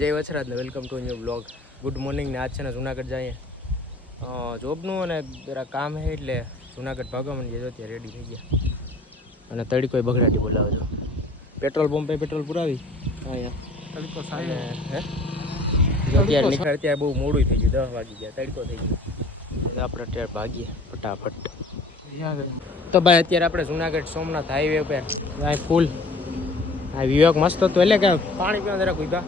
જય વછરાજ ને welcome to new blog. Good morning ને આજ છે ને જુનાગઢ જઈએ જોબનું અને જરા કામ છે એટલે જુનાગઢ ભાગવા માંડીએ. જો ત્યાં રેડી થઈ ગયા અને તડકોય બગડાટી બોલાવજો. પેટ્રોલ પંપે પેટ્રોલ પુરાવી અહીંયા તડકો સાહેબ હે જો અત્યારે નીકળે. અત્યારે બહુ મોડું થઈ ગયું, 10 વાગી ગયા, તડકો થઈ ગયો. આપણે અત્યારે ભાગીએ ફટાફટ. તો ભાઈ અત્યારે આપણે જુનાગઢ સોમનાથ હાઈવે પર ફૂલ આ વિવેક મસ્ત હતો એટલે કે પાણી પીવા જરા કુદા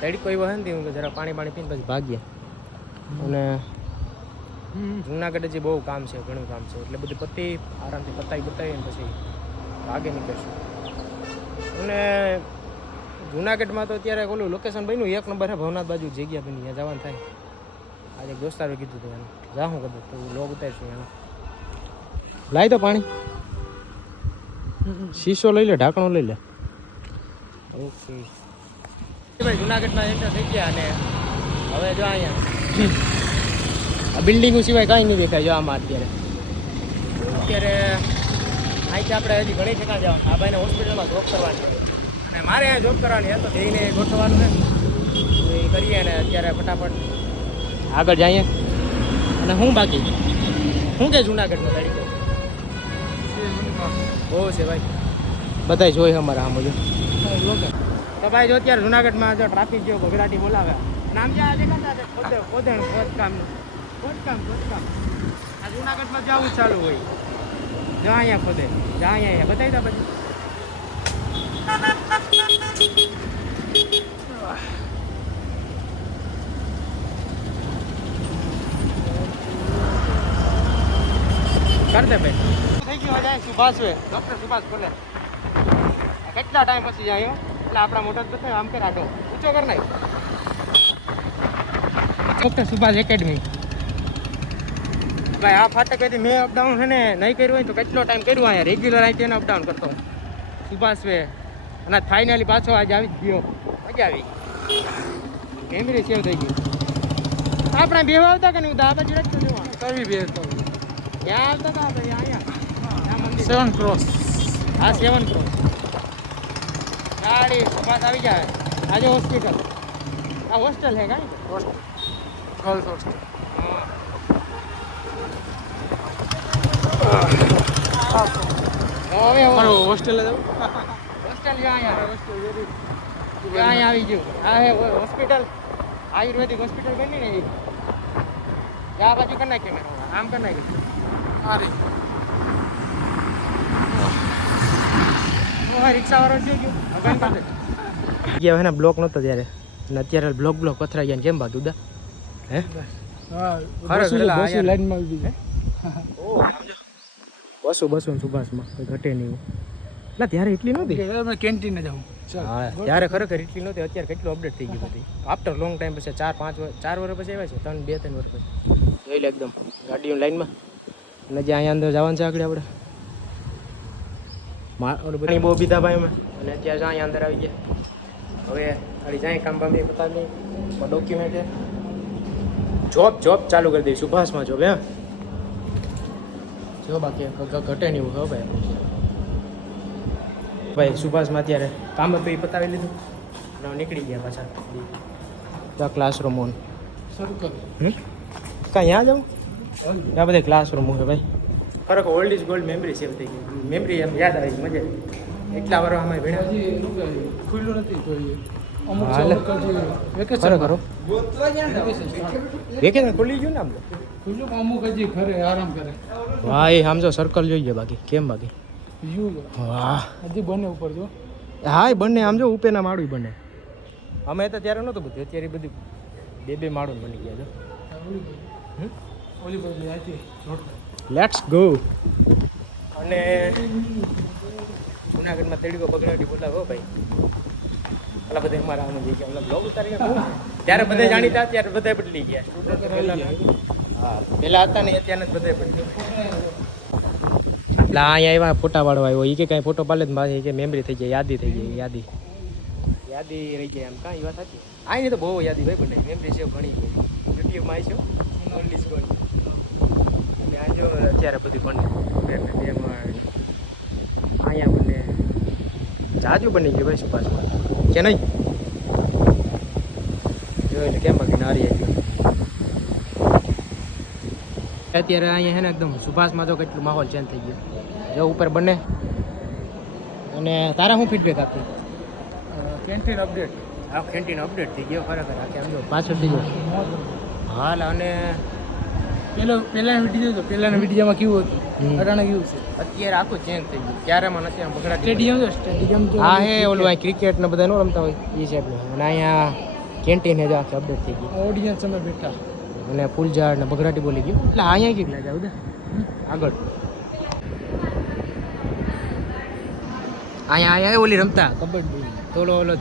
તડકો એવો હે ને હું જરા પાણી પીને પછી ભાગીએ. અને જુનાગઢ હજી બહુ કામ છે, ઘણું કામ છે એટલે બધું પતી આરામથી બતાવીને પછી ભાગે નીકળશું. અને જુનાગઢમાં તો અત્યારે ઓલું લોકેશન બન્યું 1 નંબર છે, ભવનાથ બાજુ જગ્યા બની, ત્યાં જવાનું થાય. આજે દોસ્તારો કીધું હતું એને જાઉં કદાચ તો લોગ ઉતારીશું એને. લાવી દો પાણી, શીશો લઈ લે, ઢાંકણો લઈ લે. ઓકે ભાઈ જુનાગઢમાં એન્ટર થઈ ગયા અને હવે જો અહીંયા બિલ્ડિંગો સિવાય કાંઈ નહીં દેખાય. જો આમાં અત્યારે અહીંથી આપણે હજી ઘણી ઠેકાણ જવાનું. આ ભાઈને હોસ્પિટલમાં જોબ કરવાની અને મારે અહીંયા જોબ કરવાની તો જઈને ગોઠવવાનું છે તો એ કરીએ. અને અત્યારે ફટાફટ આગળ જઈએ. અને હું બાકી શું કે જુનાગઢમાં તરીકે બહુ છે ભાઈ, બધા જોઈએ અમારા આમ જો. તો ભાઈ જો અત્યારે જુનાગઢમાં જો ટ્રાફિક જેવો બગડાટી બોલાવે. નામ જે આજે કરતા ખોદણ ખોદકામ. આ જુનાગઢમાં જવું ચાલુ હોય. જો અહીંયા ખોદે, જા અહીંયા બતાવી દો પછી. કરતે ભાઈ થઈ ગયું જાય સુભાષ ડૉક્ટર સુભાષ બોલે કેટલા ટાઈમ પછી જાય એટલે આપણા મોટા બતાવે આમ કે આટો ઊંચો કર નાખ. ડૉક્ટર સુભાષ એકેડમી ભાઈ આ ફાટક હતી મેં અપડાઉન છે ને નહીં કર્યું હોય તો કેટલો ટાઈમ કર્યું અહીંયા રેગ્યુલર અહીંથી એને અપડાઉન કરતો હું સુભાષ વે. અને ફાઇનલી પાછો આજે આવી જ ગયો, મજા આવી. કેમેરી સેવ થઈ ગયું. આપણે બે આવતા કે નહીં આ બાજુ જ જોવાનું કઈ બે ત્યાં આવતા હતા આપણે અહીંયા 7 ક્રોસ. હા 7 ક્રોસ ગાડી સુભાષ આવી જાય. આજે હોસ્પિટલ આ હોસ્ટેલ છે કાંઈ ગર્લ્સ હોસ્ટેલ. હવે હોસ્ટેલ હોસ્ટેલ અહીંયા આવી ગયું. હા હે હોસ્પિટલ આયુર્વેદિક હોસ્પિટલ બની ને આ બાજુ કરી નાખીએ મેં આમ કરી નાખ્યું. રિક્ષાવાળો છે ગયા ને બ્લોક નહોતો ત્યારે અને અત્યારે બ્લોક પથરાઈ ગયા. કેમ બાજુ દા હે લાઈનમાં બસો સુભાષમાં કોઈ ઘટે નહીં. એટલે ત્યારે એટલી નહોતી, કેન્ટીને જાઉં. હા ત્યારે ખરેખર એટલી નહોતી. અત્યારે કેટલું અપડેટ થઈ ગયું બધી આફ્ટર લોંગ ટાઈમ પછી 4 વર્ષ પછી આવ્યા છે. 2-3 વર્ષ પછી જોઈ લે એકદમ ગાડીઓ લાઈનમાં. અને જે અહીંયા અંદર જવાનું છે આગળ આપણે બહુ બીધા ભાઈ અમે. અને અત્યારે અહીંયા અંદર આવી ગયા. હવે ખાલી જાય કામ બામ બતાવી ડોક્યુમેન્ટ જોબ ચાલુ કરી દઈ સુભાષમાં જોબ. હે જો બાકી ઘટે નહીં એવું ભાઈ. ભાઈ સુભાષમાં અત્યારે કામ હતું એ પતાવી લીધું અને નીકળી ગયા પાછા. તો ક્લાસરૂમ ઓન કાંઈ ત્યાં જાઉં આ બધા ક્લાસરૂમ છે ભાઈ. ખરેખર ઓલ્ડ ઇઝ ગોલ્ડ. મેમરી સેવ થઈ ગઈ. મેમરી એમ યાદ આવી મજા. એટલા વર્ષ અમે ભણ્યા ખુલ્લું નથી ખરેખર વેકેશન ખુલ્લી ગયું ને આમ ખુલ્લું અમુક હજી ખરે આરામ કરે. હા એ સમજો સર્કલ જોઈએ બાકી કેમ બાકી વાહ હજી બને ઉપર જો. હા એ બંને આમ જો ઉપેના માળું બને. અમે તો ત્યારે નહોતું બધું, અત્યારે બધું 2 માળું બની ગયા છે. Let's go. અને જુનાગઢમાં તડકો બગડાટી બોલાવો ભાઈ. પેલા બધા અમારા આમ જઈ ગયા બ્લોગ ઉતારી ગયા ત્યારે બધા જાણીતા, ત્યારે બધા બદલી ગયા. હા પેલા હતા ને અત્યારે જ બધા બદલી. એટલે અહીંયા એવા ફોટા વાળો આવ્યો એ કે કાંઈ ફોટો પાડે જ મારે કે મેમરી થઈ જાય, યાદી થઈ જાય. યાદી રહી જાય એમ કાંઈ વાત હતી. આની તો બહુ યાદી ભાઈ બને. મેમરી છે ઘણી ગઈ યુટ્યુબમાં આવી છે ઓલ્ડ ઇઝ ગોલ્ડ. અને આ જો અત્યારે બધું બને અહીંયા બને જાજુ બની ગયું ભાઈ સુભાષમાં કે નહીં. જોઈ લે કેમ બાકી નારી આવી અત્યારે અહીંયા છે ને એકદમ સુભાષમાં તો કેટલું માહોલ ચેન્જ થઈ ગયો જો ઉપર બને અને તારા શું ફીડબેક આપી કેન્ટીન અપડેટ આ કેન્ટીન અપડેટ થઈ ગયો ખરેખર આખે આમ જો પાછળ થઈ ગયો હાલ અને પહેલાના વિડીયોમાં કેવું હતું અટાણે કેવું છે અત્યારે આખું ચેન્જ થઈ ગયું ક્યારેમાં નથી આમ બગડા સ્ટેડિયમ હા હે ઓલું અહીં ક્રિકેટ ને બધા નો રમતા હોય એ સાહેબનું અને અહીંયા કેન્ટીન હે જો આખી અપડેટ થઈ ગઈ ઓડિયન્સ અમે બેઠા અને ફૂલઝાડ ને બગડાટી બોલી ગયું એટલે અહીંયા કેટલા જાવ દે આગળ અહીંયા ઓલી રમતા કબડ્ડી તો ઓલો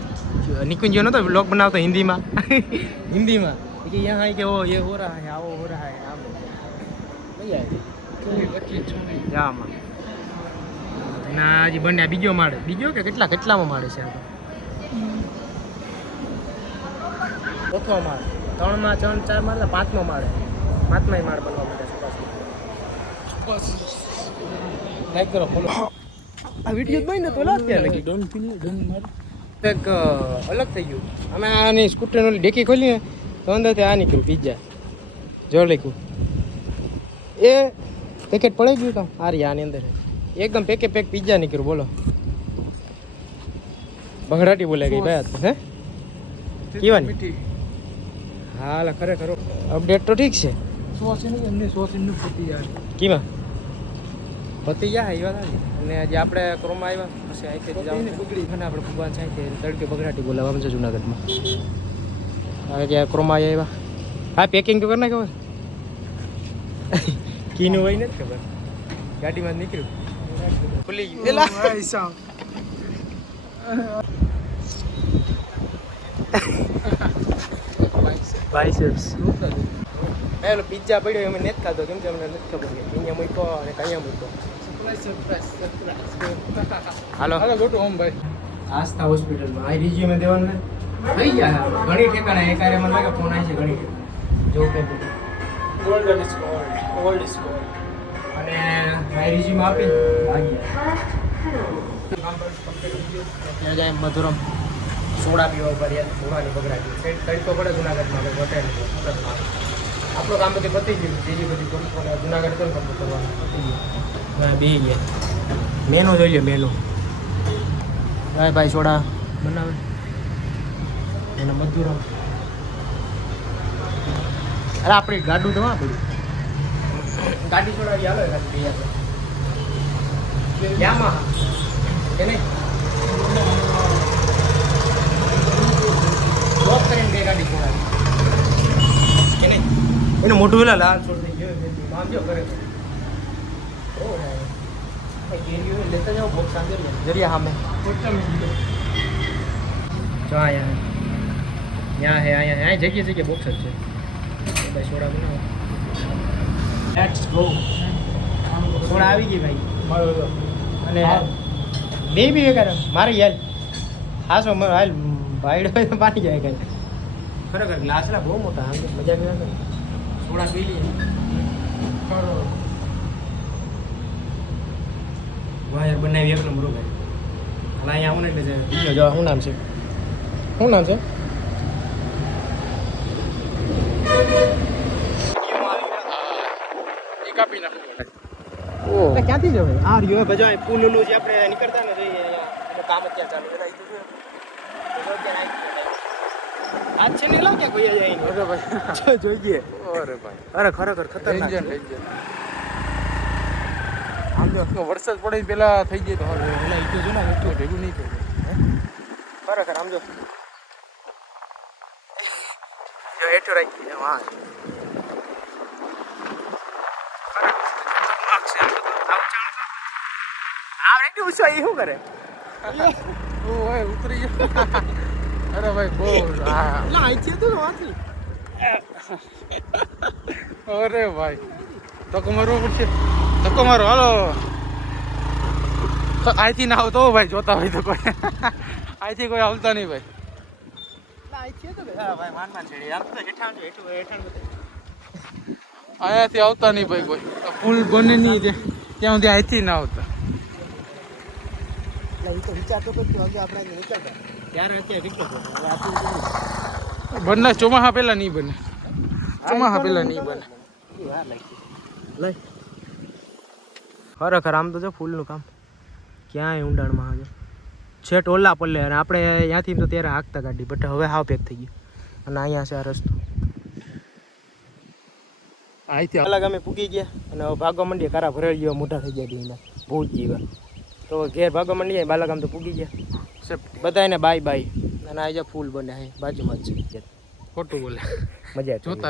નિકુંજ નતો બ્લોગ બનાવતો હિન્દીમાં હિન્દીમાં કે યહાં આઈ કે ઓ ये हो रहा है आओ हो रहा है આમ જામાં ના હજી બને બીજો માળે બીજો કે કેટલામાં માળે છે ચોથો માળ 3 માં 4 માળ 5મો માળે 5માય માળ બનવા માટે બસ લાઈક કરો ફોલો આ વિડીયો જ બન્યો તો અત્યારે લગી ડોન્ટ ફીલ ડોન્ટ માર એક અલગ થઈ ગયું અમે આની સ્કૂટરની ડેકી ખોલીને તો અંદરથી આ નીકળ્યું પિઝા જો લખ્યું એ પેકેટ પડી ગયું કામ આ રહ્યા આની અંદર એકદમ પેક પિઝા નીકળ્યું બોલો બગડાટી બોલે ગઈ ભાઈ હે કેવાની હાલ ખરેખર અપડેટ તો ઠીક છે કીમાં પતી જાય એ વાત અને આજે આપણે ક્રોમમાં આવ્યા પછી અહીંથી જવાનું બગડી અને આપણે ભગવાન સાંઈ તડકે બગડાટી બોલાવવા છે જુનાગઢમાં હવે ત્યાં ક્રોમા આવ્યા હા પેકિંગ તો કરી નાખ્યો કીનું હોય નથી ખબર ગાડીમાં જ નીકળ્યું ખુલી ગયું બાયસેપ્સ પેલો પિઝા પડ્યો એમ નથી ખાતો કેમ કે અમને નથી ખબર કે અહીંયા મૂકો અને કઅહીંયા મૂકો હાલો ગોટો હોમ ભાઈ આસ્થા હોસ્પિટલમાં આ રિઝ્યુમે દેવાનું થઈ ગયા ઘણી ઠેકાણા એક મને લાગે ફોન આવી છે ઘણી જો કે ગોલ્ડન સ્કોર ગોલ્ડ સ્કોર અને આ રિઝ્યુમ આપી ત્યાં જાય મધુરમ સોડા પીવા ઉપર યાર સોડાની બગડાટી સેટ તડકો પડે જુનાગઢમાં હોટેલ આપણું કામ બધી પતી ગયું બીજી બધી જુનાગઢ કેમ કામ કરવાનું પતી ગયું બે ગયા મેનુ જોઈ લો મેનુ ભાઈ સોડા બનાવે અને મધુરમ અરે આપણી ગાડું તો હા બધું ગાડી છોડાવી આવે ગાડી આપણે યામાં કે નહીં જોબ કરીને બે ગાડી છોડાવી કે નહીં એનું મોટું પેલા લાલ છોડ થઈ ગયો આમ જો કરે લેતા જાઓ બોક્સ અંદર જરિયા સામે જો અહીંયા હે અહીંયા જગ્યા બોક્સ જ છે ભાઈ સોડા બનાવો લેટ્સ ગો સોડા આવી ગઈ ભાઈ અને બે બી કરે મારે યાર હા સો હાલ ભાઈડો પાણી જાય કરે ખરેખર ગ્લાસના બહુ મોટા આમ મજા બી આવે સોડા પી લઈએ વાયર બનાવી એક નંબર ભાઈ અને અહીંયા આવું ને એટલે બીજો જો શું નામ છે કાપી નાખો ક્યાંથી જવાય આ રહ્યો ભજા પુલ ઓલું જે આપણે નીકળતા ને જોઈએ એનું કામ અત્યારે ચાલુ એના આજ છે ને લાગ્યા કોઈ જાય અરે ભાઈ જોઈએ અરે ભાઈ અરે ખરેખર ખતરનાક આમ જો વરસાદ પડે પેલા થઈ જાય તો હવે ઓલા ઈટો જો ને એટલું ભેગું નહીં થાય ખરેખર આમ જો હેઠો રાખી હા શું કરે ઓય ઉતરી ગયો અરે ભાઈ બહુ અહીંથી હતું વાંચી અરે ભાઈ ધક્કો મારવો પડશે ધક્કો મારો હાલો અહીંથી ના આવતો ભાઈ જોતા હોય તો કોઈ અહીંથી કોઈ આવતા નહીં ભાઈ અહીંયાથી આવતા નહીં ભાઈ કોઈ પુલ બને નહીં ત્યાં સુધી અહીંથી ના આવતા વિચારતો આપણે નીકળતા ત્યારે અત્યારે બને ચોમાસા પહેલા નહીં બને. ચોમાસા પહેલા નહીં બને. લઈ ખરેખર આમ તો જો ફૂલનું કામ ક્યાંય ઊંડાણમાં આવે છેટ ઓલા પડલે અને આપણે ત્યાંથી તો ત્યારે હાંકતા ગાડી બટ હવે હાવ પેક થઈ ગયું અને અહીંયા છે આ રસ્તો અહીંથી અલગ અમે પૂગી ગયા અને હવે ભાગવા માંડીએ કારા ભરાઈ ગયો મોટા થઈ ગયા એના બહુ જ જીવા તો ઘેર ભાગવા માંડીએ બાલાગામ તો પૂગી ગયા બધાને બાય બાય અને આ ફૂલ બને બાજુમાં જ છે ખોટું બોલે મજા જોતા